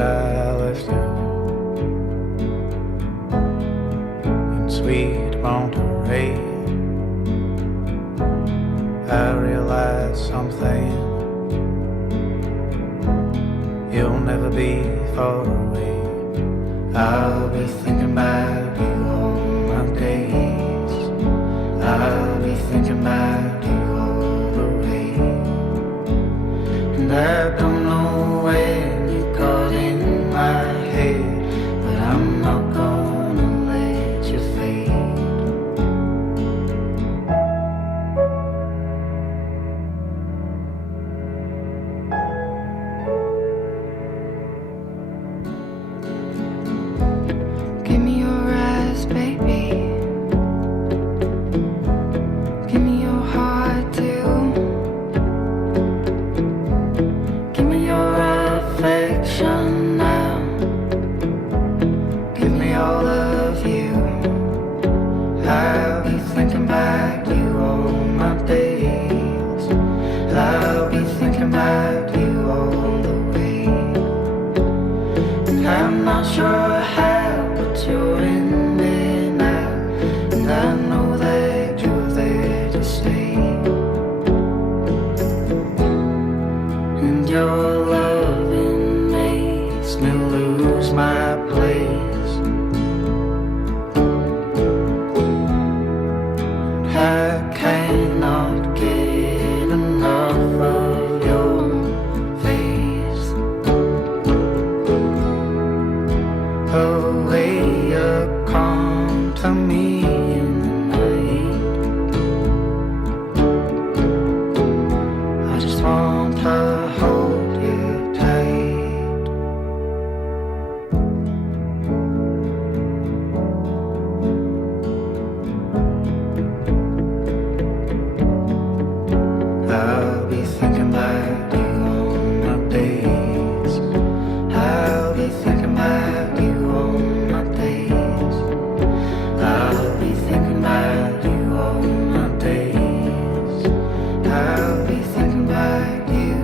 I left you in sweet Monterey. I realized something, you'll never be far away. I'll be thinking about you all my days. I'll be thinking about you all the way. And I don't know when you got in my head, but I'm not gonna let you fade. Give me your eyes, baby. Give me your heart too. Give me your affection now. Give me all of you. I'll be thinking about you all my days. I'll be thinking about you all the way. And I'm not sure how, but you're in me now. And I know that you're there to stay. And your loving makes me lose my place. I cannot get enough of your face. The way you come to me in the night, I just want to hold you tight. I'll be thinking about you all my days. I'll be thinking about you all my days. I'll be thinking about you all my days. I'll be thinking about you.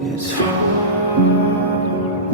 It's hard.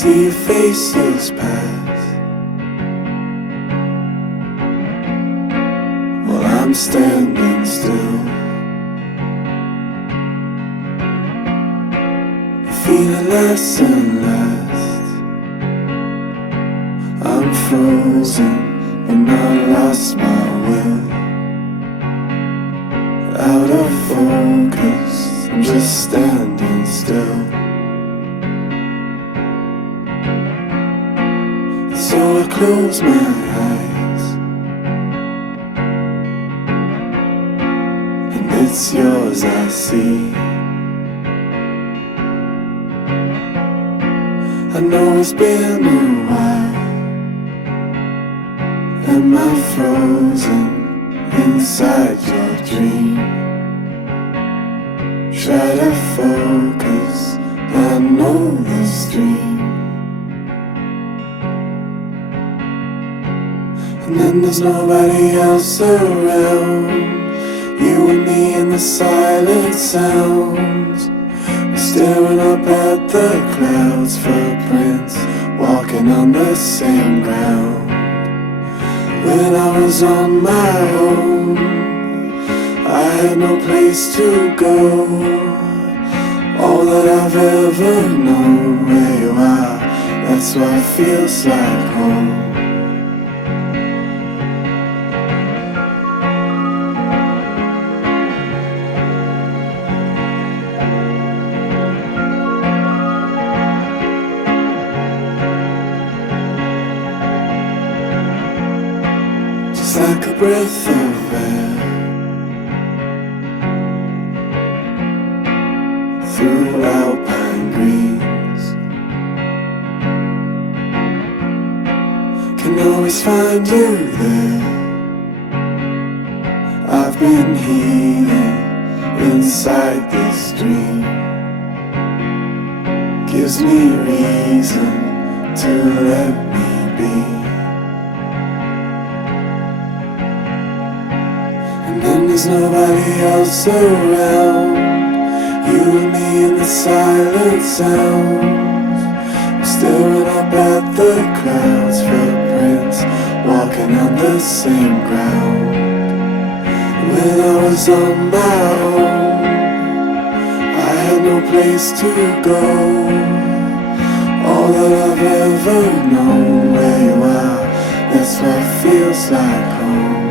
see your faces pass while I'm standing still, feeling less and less. I'm frozen and I lost my will, out of focus, I'm just standing still. So I close my eyes, and it's yours I see. I know it's been a while, am I frozen inside your dream? Try to focus, I know this dream. And then there's nobody else around, you and me and the silent sounds. We're staring up at the clouds, footprints, walking on the same ground. When I was on my own, I had no place to go. All that I've ever known, where you are, that's what feels like home. Just like a breath of air through alpine greens, can always find you there. I've been here inside this dream, gives me reason to let me be. And then there's nobody else around, you and me and the silent sounds. I'm staring up at the clouds, footprints, walking on the same ground. When I was on my own, I had no place to go. All that I've ever known, where you are, that's what feels like home.